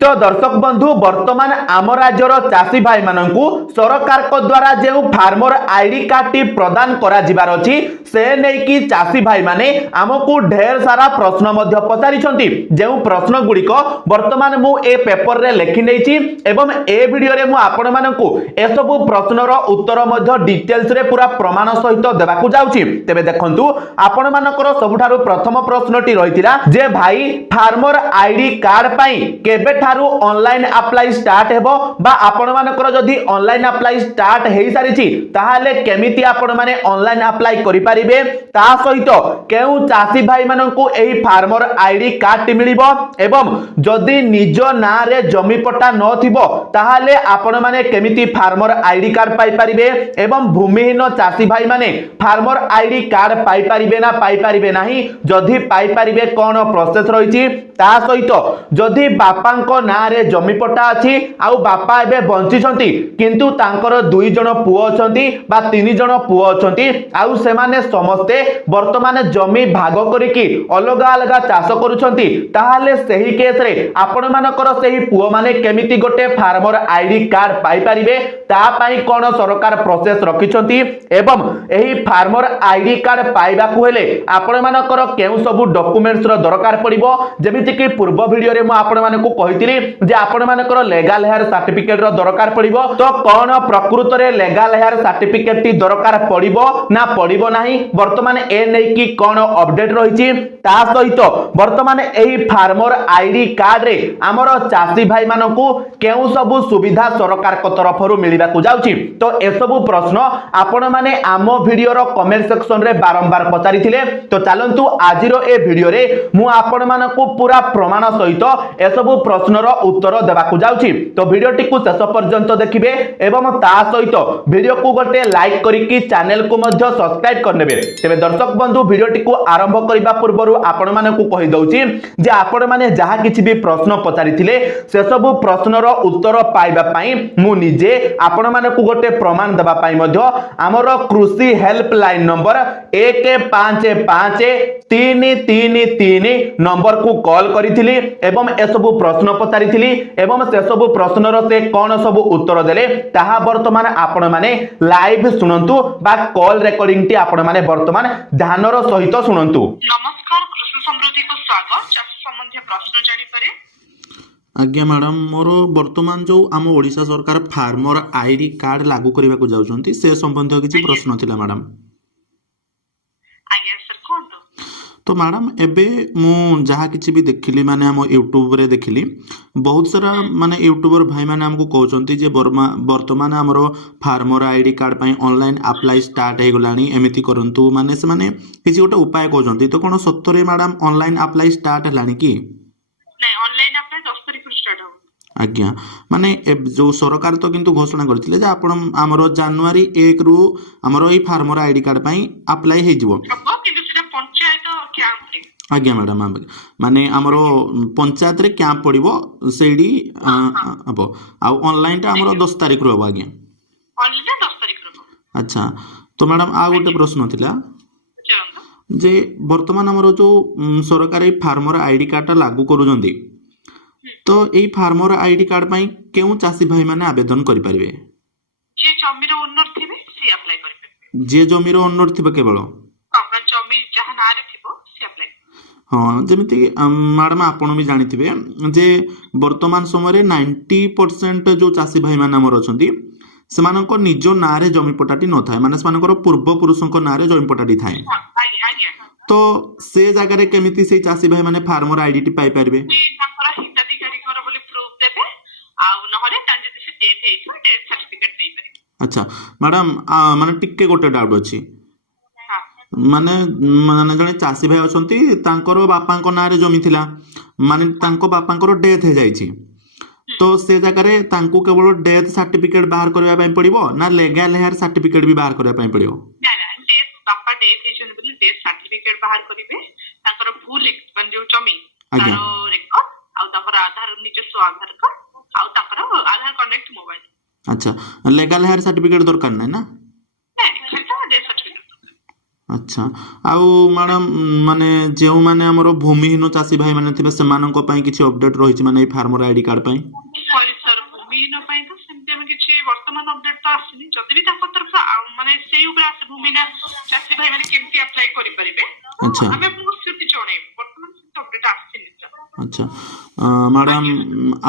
तो दर्शक बंधु बर्तमान आम राज्यर चाषी भाई मानू सरकार को द्वारा जो फार्मर आईडी कार्ड टी प्रदान करा जिबार अछि से नहीं कि चाषी भाई माने आमको ढेर सारा प्रश्न मध्य पचारिछंती जो प्रश्न गुड़िक बर्तमान मु ए पेपर रे लेखि नेछि एवं ए वीडियो रे मु आपण मानकु ए सब प्रश्नर उत्तर मध्य डिटेल्स रे पूरा प्रमाण सहित देबाकू जाउछि। तेबे देखंतु आपण मानकर सबुठारु प्रथम प्रश्नटी रहितिला जे भाई फार्मर आईडी कार्ड पई केबे ऑनलाइन अप्लाई स्टार्ट हेबो बा आपण मानकर जदी ऑनलाइन अप्लाई स्टार्ट हेई सारिछि ताहाले केमिति आपण माने ऑनलाइन अप्लाई करि परिबे ता सहित केउ चासी भाई मानकु एही फार्मर आईडी कार्ड टी मिलिबो एवं जदी निज ना रे जमी पट्टा न थिबो ताहाले आपण माने केमिति फार्मर आईडी कार्ड पाई परिबे एवं भूमिहीन चासी भाई माने फार्मर आईडी कार्ड पाई परिबे ना पाई परिबे नाही जदी पाई परिबे कोन प्रोसेस रहिछि ता सहित जदी बापांको ना रे जमी पट्टा अछि आउ बापा एबे बंचिछंती किंतु तांकर दुई जण पुओ अछंती बा तीन जण पुओ अछंती आउ से माने समस्ते वर्तमान जमी भाग करिकि अलग अलग चाष करूछंती ताहाले सही केस रे आपण मानकर सही पुओ माने केमिति गोटे फार्मर आईडी कार्ड पाई परिबे ता पई कोन सरकार प्रोसेस रखिछंती एवं एही फार्मर आईडी कार्ड पाइबाकू हेले आपण मानकर केउ सब डॉक्यूमेंट्स रो दरकार पड़िबो जेमिति कि पूर्व वीडियो रे मु आपण मानकू कहितिली जे आपण मानकर लेगाल हेयर सर्टिफिकेट रो दरकार पड़िबो तो कोन प्रकृत रे लेगाल हेयर सर्टिफिकेट टी दरकार पड़िबो ना पड़िबो नाही वर्तमान ए नै कि कोन अपडेट रहिछि ता सहित वर्तमान एही फार्मर आईडी कार्ड रे हमर चासी भाई मानकू केउ सब सुविधा सरकार को तरफ रु मिलिबाकू जाउछि। तो ए सब प्रश्न आपण माने आम वीडियो रो कमेंट सेक्शन रे बारंबार पचारिथिले तो चलंतु आजिरो ए वीडियो रे मु आपण मानकू पूरा प्रमाण सहित ए सब प्रश्न रो उत्तर देबाकू जाउछि। तो वीडियो टिकु शेष पर्यंत देखिबे एवं ता सहित वीडियो को गोटे लाइक करिकि चैनल को मध्य सब्सक्राइब करनेबे। तेबे दर्शक बंधु वीडियो टिकु आरंभ करिबा पूर्वरु आपण मानकू कहि दउछि जे आपण माने जहा किछि भी प्रश्न पचारिथिले से सब प्रश्न रो उत्तर पाइबा पई मु निजे आपण मानकू गोटे प्रमाण देबा पई मध्य हमर कृषि हेल्पलाइन नंबर 155 नंबर को कॉल करिथिली एवं ए सब प्रश्न पचारिथिली एवं से सब प्रश्न रो से कोन सब उत्तर देले ताहा वर्तमान आपण माने लाइव सुनंतु बा कॉल रिकॉर्डिंग टी आपण माने वर्तमान ध्यान रो सहित सुनंतु। नमस्कार कृषि समृद्धि को स्वागत चाष संबंधी प्रश्न जानि पारे आज्ञा मैडम मोर वर्तमान जो आम ओडिशा सरकार फार्मर आईडी कार्ड लागू करबा को जाउछंती से संबंधी किछि प्रश्न थिला मैडम। आज्ञा सर कोन तो मैडम एबे मु जहा किछि भी देखिली माने हम यूट्यूब रे देखिली बहुत सारा माने यूट्यूबर भाई माने हमको कहउछंती जे वर्तमान हमरो फार्मर आईडी कार्ड पई ऑनलाइन अप्लाई स्टार्ट हे गलानी एमिति करंतु माने से माने किछि गोटे उपाय कहउछंती तो कोन सत्तरे मैडम ऑनलाइन अप्लाई स्टार्ट हलानी की नै ऑनलाइन अप्लाई 10 तारिख रु स्टार्ट हो आज्ञा माने जो सरकार तो किंतु घोषणा करथिले जे आपण हमरो जनवरी 1 रु हमरो ई फार्मर आईडी कार्ड पई अप्लाई हे जिवो हबो किंतु सेटा पंचायत कैंप रे आज्ञा मैडम माने हमरो पंचायत रे कैंप पड़िबो सेडी हबो आ ऑनलाइन ता हमरो 10 तारिख रु हबो आज्ञा ऑनलाइन 10 तारिख रु अच्छा तो मैडम आ गोटे प्रश्न थिला जे वर्तमान हमरो जो सरकारी फार्मर आईडी कार्ड लागू करूजंदी तो एई फार्मर आईडी कार्ड पई केउ चासी भाई माने आवेदन करि परिबे जे जमीर ओनर थिबे से अप्लाई करि परिबे जे जमीर ओनर थिबे केवल जमी जहा ना रे थिबो से अप्लाई हाँ जमिति मैडम आपण भी जानिथिबे जे वर्तमान समय रे 90% जो चासी भाई माने हमर अछंती सेमानको निज ना रे जमी पट्टाटी न थाए माने सेमानकर पूर्व पुरुषक ना रे जमी पट्टाटी थाए तो से जगह रे केमिति से चासी भाई माने फार्मर आईडी टी पाई परिबे ताकर हिताधिकारी कर बोली प्रूफ देबे आ नहरे तान जति से डेथ हेइछो डेथ सर्टिफिकेट देई पारे। अच्छा मैडम माने टिक्के गोटे डाउट अछि माने माने जने चासी भाई अछंती तांकर बापांको ना रे जमी थिला माने तांको बापांकर डेथ हे जाईछि तो से जगह रे तांको केवल डेथ सर्टिफिकेट बाहर करबा पई पड़िबो ना लेगल हेयर सर्टिफिकेट भी बाहर करबा पई पड़िबो ना ना डेथ बापा डेथ हेछन बोली डेथ सर्टिफिकेट बाहर करिवे तांकर फुल एक्सपेंड जो जमी तारो रेकॉर्ड आ तांकर आधार निजस्व आधार कार्ड आ तांकर आधार कनेक्ट मोबाइल अच्छा लेगल हेयर सर्टिफिकेट दरकार नै ना नै सेटा डेथ सर्टिफिकेट ଆଚ୍ଛା ଆଉ ମ୍ୟାଡ଼ାମ୍ ମାନେ ଯେଉଁମାନେ ଆମର ଭୂମିହୀନ ଚାଷୀ ଭାଇମାନେ ଥିବେ ସେମାନଙ୍କ ପାଇଁ କିଛି ଅପଡେଟ୍ ରହିଛି ମାନେ ଏଇ ଫାର୍ମର ଆଇଡି କାର୍ଡ ପାଇଁ? ସରି ସାର୍, ଭୂମିହୀନ ପାଇଁ ତ ସେମିତି ଆମେ କିଛି ବର୍ତ୍ତମାନ ଅପଡେଟ୍ ତ ଆସିନି। ଯଦି ବି ତାଙ୍କ ତରଫରୁ ମାନେ ସେଇ ଉପରେ ଆସେ ଭୂମିହୀନ ଚାଷୀ ଭାଇ ମାନେ କେମିତି ଆପ୍ଲାଏ କରିପାରିବେ ଆଚ୍ଛା ଆମେ ଆପଣଙ୍କୁ ସେମିତି ଜଣେଇବୁ। ବର୍ତ୍ତମାନ ସେମିତି ଅପଡେଟ୍ ଆସିନି ସାର୍। ଆଚ୍ଛା ମ୍ୟାଡ଼ାମ୍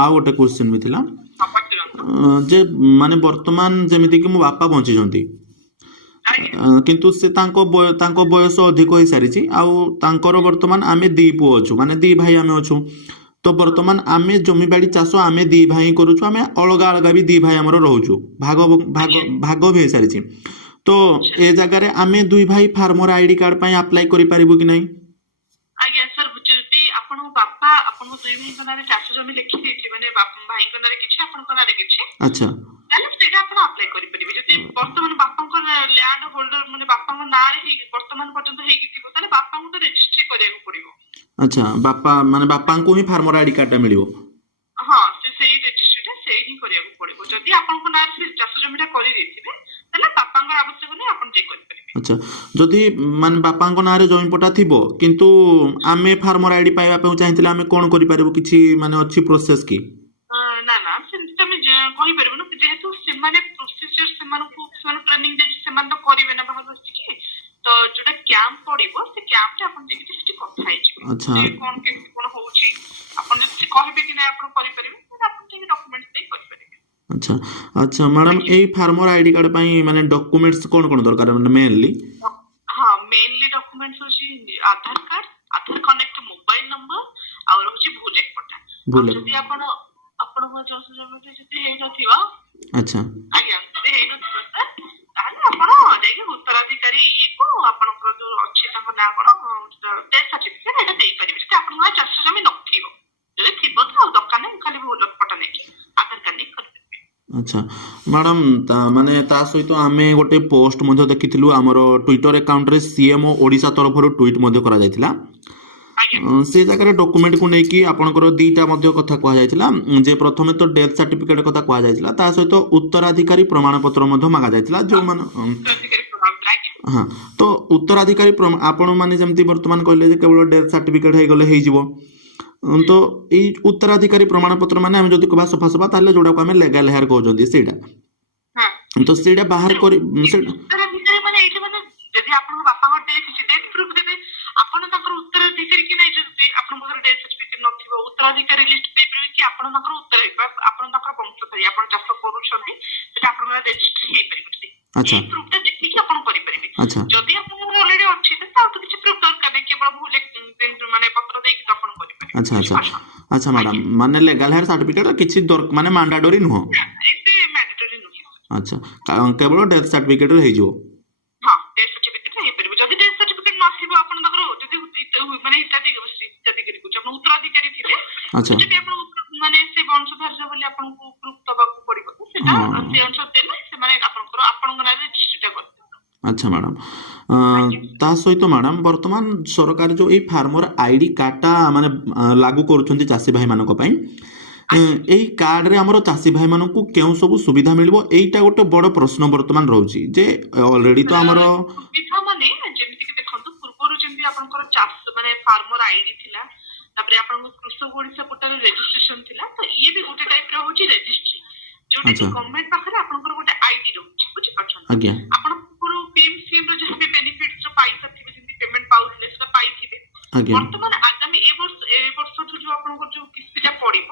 ଆଉ ଗୋଟେ କ୍ୱେଶ୍ଚିନ୍ ବି ଥିଲା ହଁ, ପଚାରନ୍ତୁ। ଯେ ମାନେ ବର୍ତ୍ତମାନ ଯେମିତିକି ମୋ ବାପା ବଞ୍ଚିଛନ୍ତି ଆଜ୍ଞା କିନ୍ତୁ ସେ ତାଙ୍କ ବୟସ ଅଧିକ ହେଇସାରିଛି ଆଉ ତାଙ୍କର ବର୍ତ୍ତମାନ ଆମେ ଦି ପୁଅ ଅଛୁ ମାନେ ଦି ଭାଇ ଆମେ ଅଛୁ ତ ବର୍ତ୍ତମାନ ଆମେ ଜମିବାଡ଼ି ଚାଷ ଆମେ ଦି ଭାଇ କରୁଛୁ ଆମେ ଅଲଗା ଅଲଗା ବି ଦି ଭାଇ ଆମର ରହୁଛୁ ଭାଗ ଭାଗ ଭାଗ ବି ହେଇସାରିଛି ତ ଆଚ୍ଛା ଏ ଜାଗାରେ ଆମେ ଦୁଇ ଭାଇ ଫାର୍ମର ଆଇଡି କାର୍ଡ ପାଇଁ ଆପ୍ଲାଏ କରିପାରିବୁ କି ନାହିଁ? ଆଜ୍ଞା ସାର୍, ଯଦି ଆପଣଙ୍କ ବାପା ଆପଣଙ୍କ ଦୁଇ ଭାଇଙ୍କ ନାଁରେ ଚାଷ ଜମି ଲେଖିଦେଇଥିବେ ମାନେ ଭାଇଙ୍କ ନାଁରେ କିଛି ଆପଣଙ୍କ ନାଁରେ କିଛି, ଆଚ୍ଛା ତାହେଲେ ସେଇଟା ଆପଣ ଆପ୍ଲାଏ କରିପାରିବେ। ଯଦି ବର୍ତ୍ତମାନ ବାପାଙ୍କ ଲ୍ୟାଣ୍ଡ ହୋଲ୍ଡର ମାନେ ବାପାଙ୍କ ନାଁରେ ହେଇକି ବର୍ତ୍ତମାନ ପର୍ଯ୍ୟନ୍ତ ହେଇକି ଥିବ ତାହେଲେ ବାପାଙ୍କୁ ତ ରେଜିଷ୍ଟ୍ରି କରିବାକୁ ପଡିବ। ଆଚ୍ଛା ବାପାଙ୍କୁ ହିଁ ଫାର୍ମର ଆଇଡି କାର୍ଡଟା ମିଳିବ? ହଁ, ସେଇ ରେଜିଷ୍ଟ୍ରିଟା ସେଇ ହିଁ କରିବାକୁ ପଡିବ। ଯଦି ଆପଣଙ୍କ ନାଁରେ ସେ ଚାଷ ଜମିଟା କରିଦେଇଥିବେ ତାହେଲେ ବାପାଙ୍କର ଆବଶ୍ୟକ ନାହିଁ, ଆପଣ ଯାଇ କରିପାରିବେ। ଆଚ୍ଛା ଯଦି ମାନେ ବାପାଙ୍କ ନାଁରେ ଜମିପଟା ଥିବ କିନ୍ତୁ ଆମେ ଫାର୍ମର ଆଇଡି ପାଇବା ପାଇଁ ଚାହିଁଥିଲେ ଆମେ କ'ଣ କରିପାରିବୁ? କିଛି ମାନେ ଅଛି ପ୍ରୋସେସ୍ କି? ନା ନା, ସେମିତି ତ ଆମେ କହିପାରିବୁନି ଯେହେତୁ ସେମାନେ ପ୍ରୋସିଜର ସେମାନେ ଟ୍ରେନିଂ ଦେଇଛି ସେମାନେ ତ କରିବେ ନା ବାହାରୁ ଆସିକି। ତ ଯୋଉଟା କ୍ୟାମ୍ପ ପଡିବ ସେ କ୍ୟାମ୍ପରେ ଆପଣ ଯାଇକି ସେଠି କଥା ହେଇଯିବେ ଆଚ୍ଛା ଯେ କ'ଣ କେମିତି କ'ଣ ହଉଛି। ଆପଣ ଯଦି କହିବେ କି ନାଇଁ ଆପଣ କରିପାରିବେ ତାହେଲେ ଆପଣ ଯାଇକି ଡକୁମେଣ୍ଟ ଦେଇ କରିପାରିବେ। ଆଚ୍ଛା ଆଚ୍ଛା ମ୍ୟାଡ଼ାମ୍ ଆଜ୍ଞା ଏଇ ଫାର୍ମର ଆଇଡି କାର୍ଡ ପାଇଁ ମାନେ ଡକୁମେଣ୍ଟସ୍ କ'ଣ କ'ଣ ଦରକାର ମାନେ ମେନଲି? ହଁ, ମେନଲି ଡକୁମେଣ୍ଟ ହଉଛି ଆଧାର କାର୍ଡ, ଆଧାର କନେକ୍ଟ ମୋବାଇଲ ନମ୍ବର ଆଉ ରହୁଛି ଭୁଲେଟ ପଟା। ଆଉ ଯଦି ଆପଣଙ୍କ ଚାଷ ଜମିରେ ଯଦି ହେଇନଥିବ, ଆଚ୍ଛା ଆଜ୍ଞା ଯଦି ହେଇନଥିବ ସାର୍ ତାହେଲେ ଆପଣ ଯାଇକି ଉତ୍ତରାଧିକାରୀ ଇଏକୁ ଆପଣଙ୍କର ଯୋଉ ଅଛି ତାଙ୍କ ନାଁ କ'ଣ ଡେଥ୍ ସାର୍ଟିଫିକେଟ ଏଇଟା ଦେଇପାରିବେ ଯଦି ଆପଣଙ୍କ ଚାଷ ଜମି ନଥିବ। ଯଦି ଥିବ ତ ଆଉ ଦରକାର ନାହିଁ, ଖାଲି ଭୁଲେଟ ପଟା ନେଇକି ଆଧାର କାର୍ଡ ନେଇକି କରିପାରିବେ। ଆଚ୍ଛା ମ୍ୟାଡ଼ାମ୍ ମାନେ ତା ସହିତ ଆମେ ଗୋଟେ ପୋଷ୍ଟ ମଧ୍ୟ ଦେଖିଥିଲୁ ଆମର ଟ୍ୱିଟର ଆକାଉଣ୍ଟରେ ସିଏମ୍ଓ ଓଡ଼ିଶା ତରଫରୁ ଟ୍ୱିଟ୍ ମଧ୍ୟ କରାଯାଇଥିଲା ଆଜ୍ଞା ସେ ଜାଗାରେ ଡକୁମେଣ୍ଟକୁ ନେଇକି ଆପଣଙ୍କର ଦୁଇଟା ମଧ୍ୟ କଥା କୁହାଯାଇଥିଲା ଯେ ପ୍ରଥମେ ତ ଡେଥ୍ ସାର୍ଟିଫିକେଟ କଥା କୁହାଯାଇଥିଲା ତା ସହିତ ଉତ୍ତରାଧିକାରୀ ପ୍ରମାଣପତ୍ର ମଧ୍ୟ ମାଗାଯାଇଥିଲା ଯେଉଁମାନେ ଉତ୍ତରାଧିକାରୀ ପ୍ରଭାବ ଆଜ୍ଞା ହଁ ତ ଉତ୍ତରାଧିକାରୀ ଆପଣମାନେ ଯେମିତି ବର୍ତ୍ତମାନ କହିଲେ ଯେ କେବଳ ଡେଥ୍ ସାର୍ଟିଫିକେଟ ହେଇଗଲେ ହେଇଯିବ ତ ଏଇ ଉତ୍ତରାଧିକାରୀ ପ୍ରମାଣପତ୍ର ମାନେ ଆମେ ଯଦି କହିବା ସଫାସଫା ତାହେଲେ ଯୋଉଟାକୁ ଆମେ ଲେଗାଲ ହେୟାର କହୁଛନ୍ତି ସେଇଟା ହଁ। ତ ସେଇଟା ବାହାର କରି ଉତ୍ତରାଧିକାରୀ ମାନେ ଏଇଠି ମାନେ ଯଦି ଆପଣଙ୍କ ବାପାଙ୍କ ଡେଥ୍ ହେଇଛି ଡେଥ୍ ପ୍ରୁଫ ଦେବେ ଆପଣ ତାଙ୍କର ଉତ୍ତରାଧିକାରୀ କି ନାଇଁ। ଯଦି ଆପଣଙ୍କ ପାଖରେ ଡେଥ୍ ସାର୍ଟିଫିକେଟ ନଥିବ ଉତ୍ତରାଧିକାରୀ ଲିଷ୍ଟ ଦେଇପାରିବେ କି ଆପଣ ତାଙ୍କର ଉତ୍ତରାଧିକାରୀ ଆପଣ ତାଙ୍କର ବଂଶଧାରୀ ଆପଣ ଚାଷ କରୁଛନ୍ତି ସେଟା ଆପଣଙ୍କର ରେଜିଷ୍ଟ୍ରି ହେଇପାରିବ। ଆଚ୍ଛା ଏଇ ପ୍ରୁଫଟା ଦେଖିକି ଆପଣ କରିପାରିବେ। ଆଚ୍ଛା ଯଦି ଆପଣଙ୍କର ଅଲରେଡି ଅଛି ତାହେଲେ ଆଉ ତ କିଛି ପ୍ରୁଫ ଦରକାର ନାହିଁ, କେବଳ ଭୁଲ ମାନେ ପତ୍ର ଦେଇକି ତ ଆପଣ କରିପାରିବେ। ଆଚ୍ଛା ଆଚ୍ଛା ଆଚ୍ଛା ମ୍ୟାଡ଼ାମ୍ ଆଜ୍ଞା ମାନେ ଲେଗାଲ ହେୟାର ସାର୍ଟିଫିକେଟ କିଛି ମାନେ ମାଣ୍ଡାଟୋରୀ ନୁହଁ? ଏତେ ମ୍ୟାଣ୍ଡେଟୋରୀ ନୁହେଁ। ଆଚ୍ଛା କେବଳ ଡେଥ୍ ସାର୍ଟିଫିକେଟ ହେଇଯିବ? ହଁ, ଡେଥ୍ ସାର୍ଟିଫିକେଟ ହେଇପାରିବ। ଯଦି ଡେଥ୍ ସାର୍ଟିଫିକେଟ ନଥିବ ଆପଣ ତାଙ୍କର ଯଦି ମାନେ ହିତାଧିକାରୀ କହୁଛି ଆପଣ ଉତ୍ତରାଧିକାରୀ ଥିବେ ଆଚ୍ଛା ଯଦି ଆପଣ ମାନେ ସେ ବଂଶଧାର୍ଯ୍ୟ ବୋଲି ଆପଣଙ୍କୁ ପ୍ରୁଫ ଦବାକୁ ପଡିବ ସେଟା ହଁ ସେ ଅନୁସାରେ ଦେଲେ ସେମାନେ ଆପଣଙ୍କ ନାଁରେ ରେଜିଷ୍ଟ୍ରିଟା କରିଦେବେ। ଆଚ୍ଛା ମ୍ୟାଡ଼ାମ୍ ଆଜ୍ଞା ତା ସହିତ ମ୍ୟାଡ଼ାମ୍ ବର୍ତ୍ତମାନ ସରକାର ଯେଉଁ ଏଇ ଫାର୍ମର ଆଇଡି କାର୍ଡଟା ମାନେ ଲାଗୁ କରୁଛନ୍ତି ଚାଷୀ ଭାଇମାନଙ୍କ ପାଇଁ ଏଇ କାର୍ଡରେ ଆମର ଚାଷୀ ଭାଇମାନଙ୍କୁ କେଉଁ ସବୁ ସୁବିଧା ମିଳିବ ଏଇଟା ଗୋଟେ ବଡ଼ ପ୍ରଶ୍ନ ବର୍ତ୍ତମାନ ରହୁଛି ଯେ ଅଲରେଡି ତ ଆମର ସୁବିଧା ମାନେ ଯେମିତିକି ଦେଖନ୍ତୁ ପୂର୍ବରୁ ଯେମିତି ଆପଣଙ୍କର ଚାଷ ମାନେ ଫାର୍ମର ଆଇଡି ଥିଲା ତାପରେ ଆପଣଙ୍କ କୃଷକ ଓଡିଶା ପୋର୍ଟାଲ ରେଜିଷ୍ଟ୍ରେସନ ଥିଲା ତ ଇଏ ବି ଗୋଟେ ଟାଇପର ହଉଛି ରେଜିଷ୍ଟ୍ରି ଯୋଉଟା କି ଆଚ୍ଛା ଗଭର୍ଣ୍ଣମେଣ୍ଟ ପାଖରେ ଆପଣଙ୍କର ଗୋଟେ ଆଇଡି ରହୁଛି ବୁଝିପାରୁଛନ୍ତି। ଆଜ୍ଞା ଆପଣ ପୂର୍ବରୁ ପିଏମସିଏମ ର ଯାହା ବି ବେନିଫିଟ୍ସ ପାଇସାରିଥିବେ ଯେମିତି ପେମେଣ୍ଟ ପାଉଥିଲେ ସେଟା ପାଇଥିବେ। ଆଜ୍ଞା ବର୍ତ୍ତମାନ ଆଗାମୀ ଏ ବର୍ଷଠୁ ଯୋଉ ଆପଣଙ୍କର ଯୋଉ କିସ୍ତିଟା ପଡିବ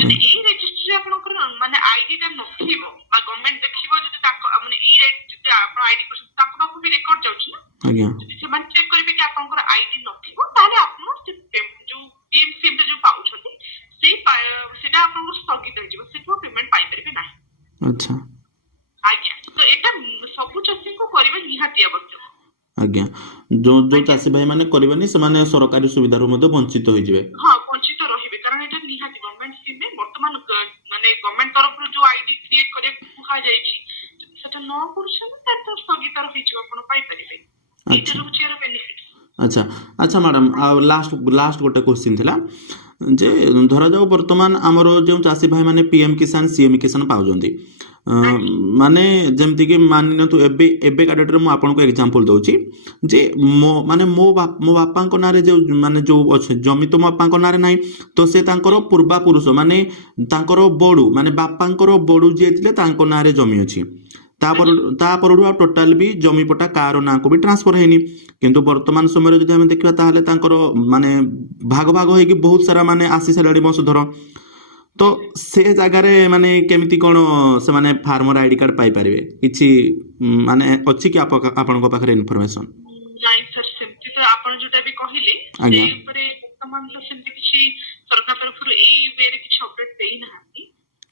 ଯଦି ଏଇ ରେଜିଷ୍ଟ୍ରି ଆପଣଙ୍କର ମାନେ ଆଇଡି ଟା ନଥିବ ବା ଗଭର୍ଣ୍ଣମେଣ୍ଟ ଦେଖିବ ଯଦି ତାଙ୍କ ମାନେ ଏଇ ଯଦି ଆପଣ ଆଇଡି କରୁଛନ୍ତି ତାଙ୍କ ପାଖକୁ ବି ରେକର୍ଡ ଯାଉଛି ନା ଆଜ୍ଞା ଯଦି ସେମାନେ ଚେକ୍ କରିବେ କି ଆପଣଙ୍କର ଆଇଡି ନଥିବ ତାହେଲେ ଆପଣ ଯୋଉ ପିଏମସିଏମ ରେ ଯୋଉ ପାଉଛନ୍ତି ସେଟା ଆପଣଙ୍କର ସ୍ଥଗିତ ହେଇଯିବ, ସେଠୁ ପେମେଣ୍ଟ ପାଇପାରିବେ ନାହିଁ। ଆଚ୍ଛା ଆଜ୍ଞା ତ ଏଇଟା ସବୁ ଚାଷୀଙ୍କୁ କରିବା ନିହାତି ଆବଶ୍ୟକ। ଆଜ୍ଞା ଯୋଉ ଆଜ୍ଞା ଚାଷୀ ଭାଇମାନେ କରିବେନି ସେମାନେ ସରକାରୀ ସୁବିଧାରୁ ମଧ୍ୟ ବଞ୍ଚିତ ହୋଇଯିବେ। ହଁ, ବଞ୍ଚିତ ରହିବେ କାରଣ ଏଇଟା ନିହାତି ଗଭର୍ଣ୍ଣମେଣ୍ଟ ସ୍କିମ୍ ବର୍ତ୍ତମାନ ମାନେ ଗଭର୍ଣ୍ଣମେଣ୍ଟ ତରଫରୁ ଯୋଉ ଆଇଡି କ୍ରିଏଟ କରିବାକୁ କୁହାଯାଇଛି ଯଦି ସେଟା ନ କରୁଛନ୍ତି ତାହେଲେ ତ ସ୍ଥଗିତ ରହିଯିବ, ଆପଣ ପାଇପାରିବେ। ଏଇଟା ଆଚ୍ଛା ରହୁଛି ଏହାର ବେନିଫିଟ। ଆଚ୍ଛା ଆଚ୍ଛା ମ୍ୟାଡ଼ାମ୍ ଆଉ ଲାଷ୍ଟ ଗୋଟେ କ୍ୱେଶ୍ଚିନ୍ ଥିଲା ଯେ ଧରାଯାଉ ବର୍ତ୍ତମାନ ଆମର ଯେଉଁ ଚାଷୀ ଭାଇମାନେ ପିଏମ୍ କିଷାନ ସିଏମ୍ କିଷାନ ପାଉଛନ୍ତି ମାନେ ଯେମିତିକି ମାନି ନିଅନ୍ତୁ ଏବେକା ଡେଟ୍ରେ ମୁଁ ଆପଣଙ୍କୁ ଏକ୍ଜାମ୍ପଲ୍ ଦେଉଛି ଯେ ମୋ ବାପାଙ୍କ ନାଁରେ ଯୋଉ ଅଛି ଜମି ତ ମୋ ବାପାଙ୍କ ନାଁରେ ନାହିଁ, ତ ସେ ତାଙ୍କର ପୂର୍ବାପୁରୁଷ ମାନେ ତାଙ୍କର ବଡ଼ୁ ମାନେ ବାପାଙ୍କର ବଡ଼ୁ ଯିଏ ଥିଲେ ତାଙ୍କ ନାଁରେ ଜମି ଅଛି। ତାପରଠୁ ଆଉ ଟୋଟାଲ ବି ଜମିପଟା କାହାର ନାଁକୁ ବି ଟ୍ରାନ୍ସଫର ହେଇନି। କିନ୍ତୁ ବର୍ତ୍ତମାନ ସମୟରେ ଯଦି ଆମେ ଦେଖିବା ତାହେଲେ ତାଙ୍କର ମାନେ ଭାଗ ହେଇକି ବହୁତ ସାରା ମାନେ ଆସି ସାରିଲାଣି ବଂଶଧର। ତ ସେ ଜାଗାରେ ମାନେ କେମିତି କ'ଣ ସେମାନେ ଫାର୍ମର ଆଇଡି କାର୍ଡ ପାଇପାରିବେ? କିଛି ମାନେ ଅଛି କି ଆପଣଙ୍କ ପାଖରେ ଇନଫର୍ମେସନ? ନାଇଁ ସାର୍, ସେମିତି ତ ଆପଣ ଯୋଉଟା ବି କହିଲେ ଆଜ୍ଞା। ସେଇ ଉପରେ ବର୍ତ୍ତମାନ ତ ସେମିତି କିଛି ସରକାର ତରଫରୁ ଏଇ ୱେରେ କିଛି ଅପଡେଟ୍ ଦେଇନାହାନ୍ତି।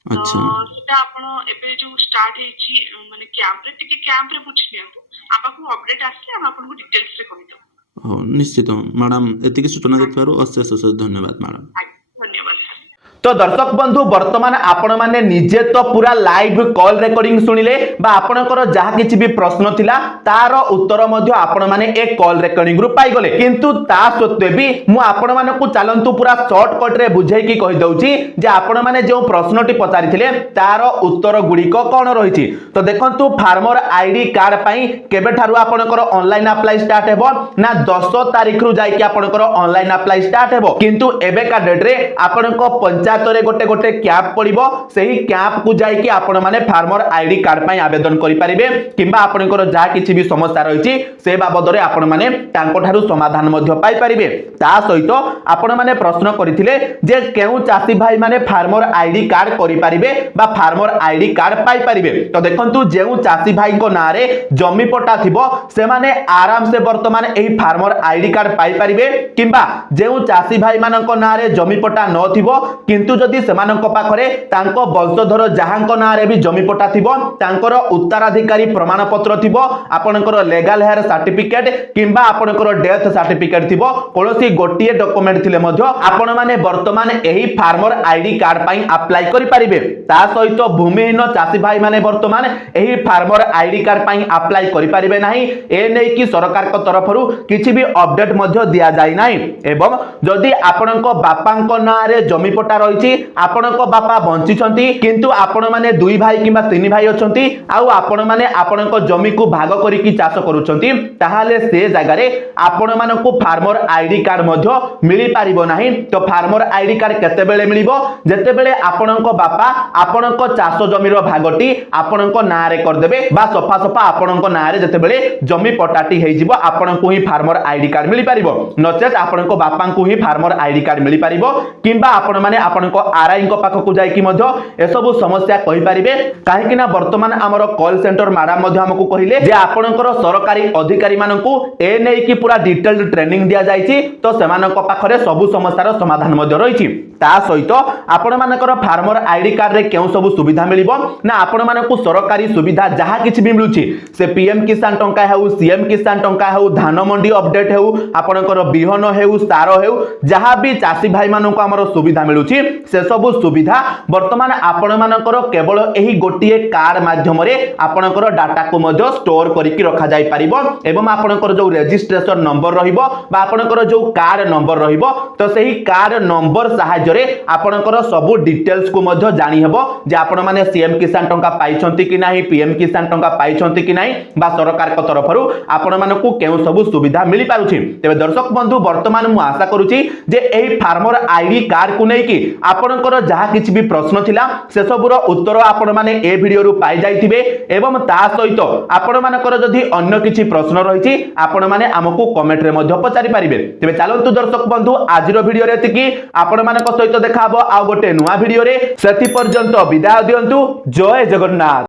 ତ ଆଚ୍ଛା। ସେଟା ଆପଣ ଏବେ ଯୋଉ ଷ୍ଟାର୍ଟ ହେଇଛି ମାନେ କ୍ୟାମ୍ପରେ ଟିକେ କ୍ୟାମ୍ପରେ ବୁଝି ନିଅନ୍ତୁ, ଆମ ପାଖକୁ ଅପଡେଟ୍ ଆସିଲେ ଆମେ ଆପଣଙ୍କୁ ଡିଟେଲ୍ସରେ କହିଦେବୁ। ହଉ, ନିଶ୍ଚିତ ମ୍ୟାଡ଼ାମ, ଏତିକି ସୂଚନା ଦେଇଥିବାରୁ ଅଶେଷ ଧନ୍ୟବାଦ ମ୍ୟାଡ଼ାମ। ଆଜ୍ଞା, ଧନ୍ୟବାଦ ସାର୍। तो दर्शक बंधु वर्तमान आपण माने निजे तो पूरा लाइव कॉल रेकॉर्डिंग सुनिले बा आपणकर जहाँ किछि भी प्रश्न थिला तार उत्तर मध्य आपण माने एक कॉल रेकॉर्डिंग रु पाई गले। किंतु ता सत्वे भी मु आपण मानकु चलंतु पूरा शॉर्टकट रे बुझाई की कहि दउची जे आपण माने जो प्रश्नटी पचारिथिले तार उत्तर गुड़िक कौन रही। तो देखंतु फार्मर आईडी कार्ड पाई केबे ठारु आपणकर ऑनलाइन अप्लाई स्टार्ट हेबो ना 10 तारिख रु जाई कि आपणकर ऑनलाइन अप्लाई स्टार्ट हेबो। किंतु एबे का डेट रे आपणको पंचायत गोटे गोटे कैंप पड़िबो, सेही कैंप को जाई कि आपण माने फार्मर आईडी कार्ड पाई आवेदन करि परिबे किंबा आपणकर जा किछि भी समस्या रहिछि से बाबद रे आपण माने तांको ठारु समाधान मध्य पाई परिबे। ता सहित आपण माने प्रश्न करिथिले जे केउ चासी भाई माने फार्मर आईडी कार्ड करि परिबे बा फार्मर आईडी कार्ड पाई परिबे। तो देखंतु जेउ चासी भाई को नारे जमी पट्टा थिबो से माने आराम से वर्तमान एही फार्मर आईडी कार्ड पाई परिबे किंबा जेउ चासी भाई मानक नारे जमी पट्टा न थिबो किंतु जदि सेमानक पाखरे तांको वंशधर जहांक नारे भी जमी पट्टा थिबो तांकर उत्तराधिकारी प्रमाण पत्र थिबो आपनकर लेगाल हेयर सर्टिफिकेट किंबा आपनकर डेथ सर्टिफिकेट थिबो कोनोसी गोटिए डॉक्यूमेंट थिले मध्य आपण माने वर्तमान एही फार्मर आईडी कार्ड पाई अप्लाई करि परिबे। ता सहित भूमिहीन चासी भाई माने वर्तमान एही फार्मर आईडी कार्ड पाई अप्लाई करि परिबे नाही। ए नै कि सरकार को तरफरु किछि भी अपडेट मध्य दिया जाय नाही। एवं जदि आपणको बापांको नारे जमी पट्टा रहिछि आपणको बापा बंचिछंती किंतु आपण माने दुई भाई किंबा तीन भाई अछंती आउ आपण माने आपणको जमी को भाग करिकि चाष करूछंती ताहाले से जगह रे आपण मानकु फार्मर आईडी कार्ड मध्य मिली पारिबो नाही। तो फार्मर आईडी कार्ड केते बेले मिलिबो जेते बेले आपणको बापा आपणको चाष जमीर भागटी आपणको नारे कर देबे बा सफा सफा आपणको नारे जेते बेले जमी पट्टाटी हेइ जिवो आपणको ही फार्मर आईडी कार्ड मिली पारिबो नचेत आपणको बापांकु ही फार्मर आईडी कार्ड मिली पारिबो किंबा आपण माने आपणको आरआई को पाखकु जाई कि मध्य एसबु समस्या कहि पारिबे। काहे कि ना वर्तमान हमर कॉल सेंटर मैडम मध्य हमकु कहिले जे आपणकर सरकारी अधिकारी मानकु ए नै कि पूरा डिटेल ट्रेनिंग दिया जाईछि तो सेमानक पाखरे सबु समस्यार समाधान मध्य रहिछि। ता सहित आपण मानकर फार्मर आईडी कार्ड रे केउ सबु सुविधा मिलिबो ना आपण मानकु सरकारी सुविधा जहा किछि भी मिलुछि से पीएम किसान टंका हेउ सीएम किसान टंका हेउ धान मंडी अपडेट हेउ आपणकर बिहन हेउ सार हेउ जहा भी चासी भाई मानकु हमर सुविधा मिलुछि से सबु सुविधा वर्तमान आपण मानकर केवल एही गोटिए कार्ड माध्यम रे आपणकर डाटा को मध्य स्टोर करिकि रखा जाय परिबो एवं आपणकर जो रजिस्ट्रेशन नंबर रहिबो बा आपणकर जो कार्ड नंबर रहिबो तो सही कार्ड नंबर सहायता रे आपणकर सबु डिटेल्स को मध्य जानि हेबो जे आपण माने सीएम किसान टंका पाइछंती कि नाही पीएम किसान टंका पाइछंती कि नाही बा सरकार को तरफरु आपण मानकु केउ सबु सुविधा मिली पारुछि। तबे दर्शक बंधु वर्तमान मु आशा करूछि जे एही फार्मर आईडी कार्ड को नै कि आपणकर जहा किछि भी प्रश्न थिला से सबुर उत्तर आपण माने ए वीडियो रु पाई जाइथिबे एवं ता सहित आपण मानकर जदि अन्य किछि प्रश्न रहिछि आपण माने हमकु कमेंट रे मध्य पचारि पारिबे। तबे चलंतु दर्शक बंधु आजिरो वीडियो रे एतिकी आपण मानक सहित देखाबो आ गोटे नुवा वीडियो रे सेति पर्यंत विदाय दियंतु। जय जगन्नाथ।